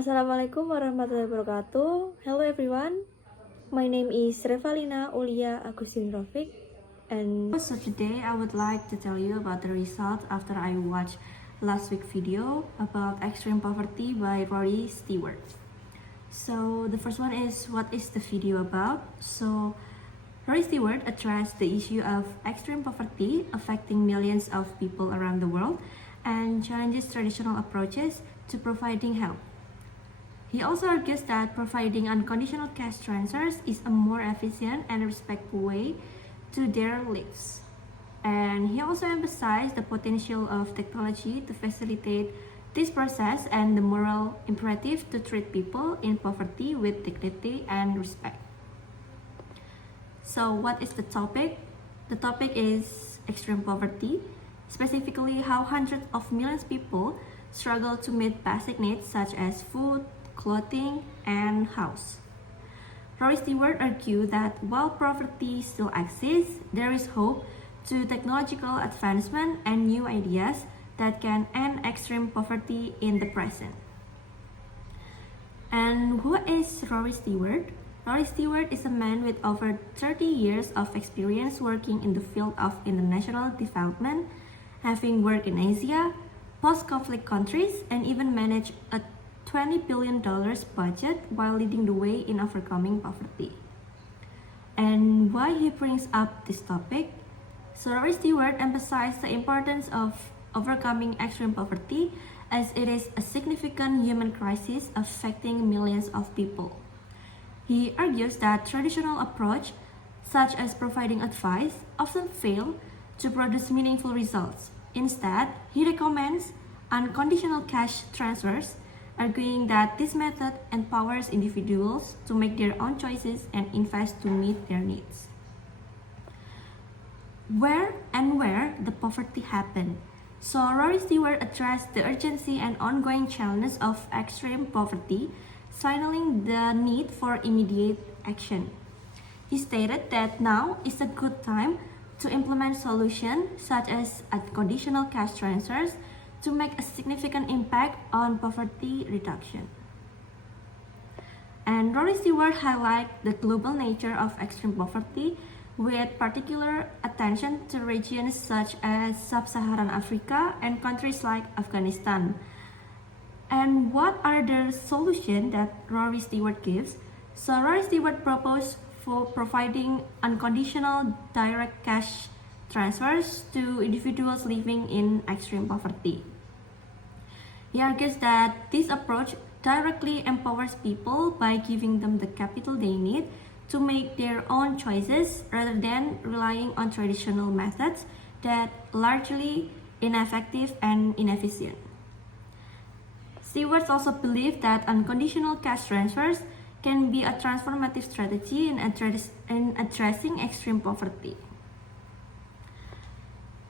Assalamualaikum warahmatullahi wabarakatuh. Hello everyone. My name is Revalina Ulia Agustin Rofik, and So today I would like to tell you about the results after I watched last week's video about extreme poverty by Rory Stewart. So the first one is, what is the video about? So Rory Stewart addressed the issue of extreme poverty affecting millions of people around the world and challenges traditional approaches to providing help. He also argues that providing unconditional cash transfers is a more efficient and respectful way to their lives. And he also emphasized the potential of technology to facilitate this process and the moral imperative to treat people in poverty with dignity and respect. So what is the topic? The topic is extreme poverty, specifically how hundreds of millions of people struggle to meet basic needs such as food, clothing, and house. Rory Stewart argued that while poverty still exists, there is hope to technological advancement and new ideas that can end extreme poverty in the present. And who is Rory Stewart? Rory Stewart is a man with over 30 years of experience working in the field of international development, having worked in Asia, post-conflict countries, and even managed a $20 billion budget while leading the way in overcoming poverty. And why he brings up this topic? So Rory Stewart emphasized the importance of overcoming extreme poverty as it is a significant human crisis affecting millions of people. He argues that traditional approach, such as providing advice, often fail to produce meaningful results. Instead, he recommends unconditional cash transfers, arguing that this method empowers individuals to make their own choices and invest to meet their needs. Where the poverty happened? So Rory Stewart addressed the urgency and ongoing challenges of extreme poverty, signaling the need for immediate action. He stated that now is a good time to implement solutions such as unconditional cash transfers to make a significant impact on poverty reduction. And Rory Stewart highlighted the global nature of extreme poverty with particular attention to regions such as Sub-Saharan Africa and countries like Afghanistan. And what are the solutions that Rory Stewart gives? So Rory Stewart proposed for providing unconditional direct cash transfers to individuals living in extreme poverty. He argues that this approach directly empowers people by giving them the capital they need to make their own choices rather than relying on traditional methods that are largely ineffective and inefficient. Stewart also believed that unconditional cash transfers can be a transformative strategy in addressing extreme poverty.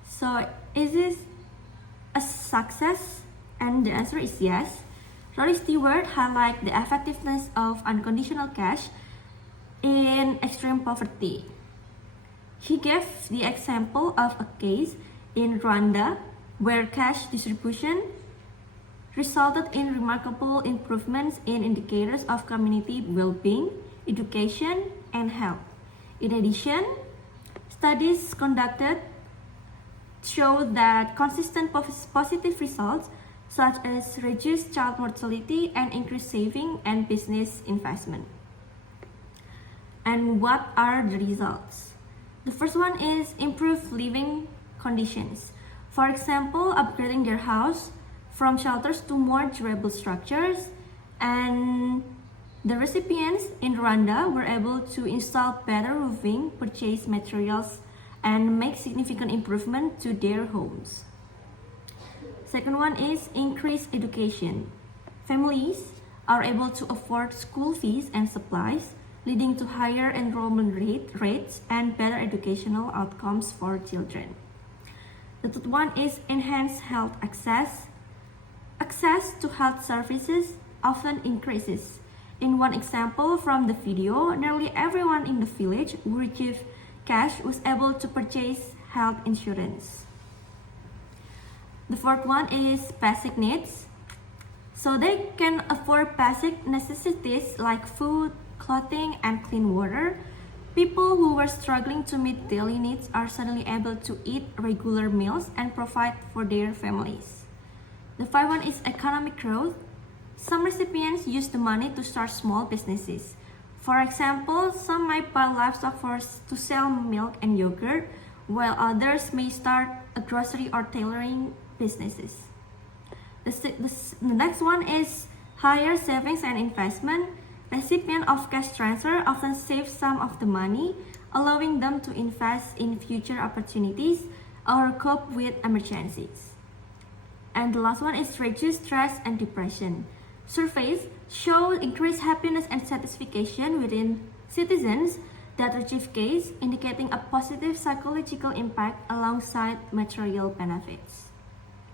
So, is this a success? And the answer is yes. Rory Stewart highlighted the effectiveness of unconditional cash in extreme poverty. He gave the example of a case in Rwanda where cash distribution resulted in remarkable improvements in indicators of community well-being, education, and health. In addition, studies conducted show that consistent positive results such as reduced child mortality and increased saving and business investment. And what are the results? The first one is improved living conditions. For example, upgrading their house from shelters to more durable structures, and the recipients in Rwanda were able to install better roofing, purchase materials, and make significant improvement to their homes. Second one is increased education. Families are able to afford school fees and supplies, leading to higher enrollment rates and better educational outcomes for children. The third one is enhanced health access. Access to health services often increases. In one example from the video, nearly everyone in the village who received cash was able to purchase health insurance. The fourth one is basic needs. so they can afford basic necessities like food, clothing, and clean water. People who were struggling to meet daily needs are suddenly able to eat regular meals and provide for their families. The fifth one is economic growth. Some recipients use the money to start small businesses. For example, some might buy livestock to sell milk and yogurt, while others may start a grocery or tailoring businesses. The next one is higher savings and investment. Recipients of cash transfer often save some of the money, allowing them to invest in future opportunities or cope with emergencies. And the last one is reduce stress and depression. Surveys show increased happiness and satisfaction within citizens that achieve CASE, indicating a positive psychological impact alongside material benefits.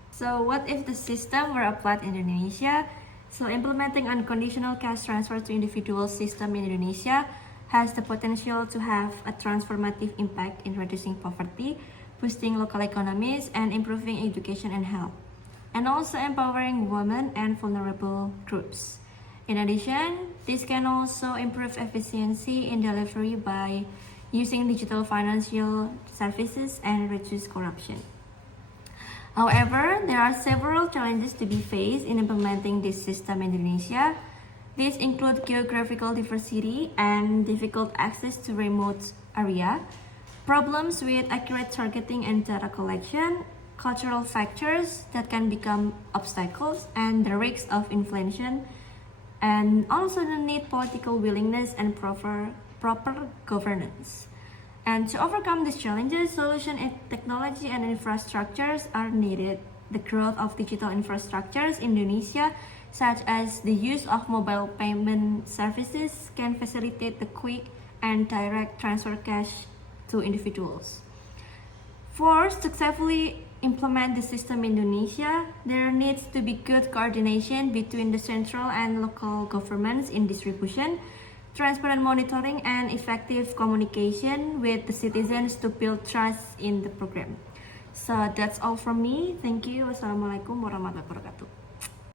So what if the system were applied in Indonesia? So implementing unconditional cash transfer to individual system in Indonesia has the potential to have a transformative impact in reducing poverty, boosting local economies, and improving education and health, and also empowering women and vulnerable groups. In addition, this can also improve efficiency in delivery by using digital financial services and reduce corruption. However, there are several challenges to be faced in implementing this system in Indonesia. These include geographical diversity and difficult access to remote area, problems with accurate targeting and data collection, cultural factors that can become obstacles, and the risks of inflation, and also the need political willingness and proper governance. And to overcome these challenges, solutions in technology and infrastructures are needed. The growth of digital infrastructures in Indonesia, such as the use of mobile payment services, can facilitate the quick and direct transfer cash to individuals. For successfully implement the system in Indonesia, there needs to be good coordination between the central and local governments in distribution, transparent monitoring, and effective communication with the citizens to build trust in the program. So that's all from me. Thank you. Wassalamualaikum warahmatullahi wabarakatuh.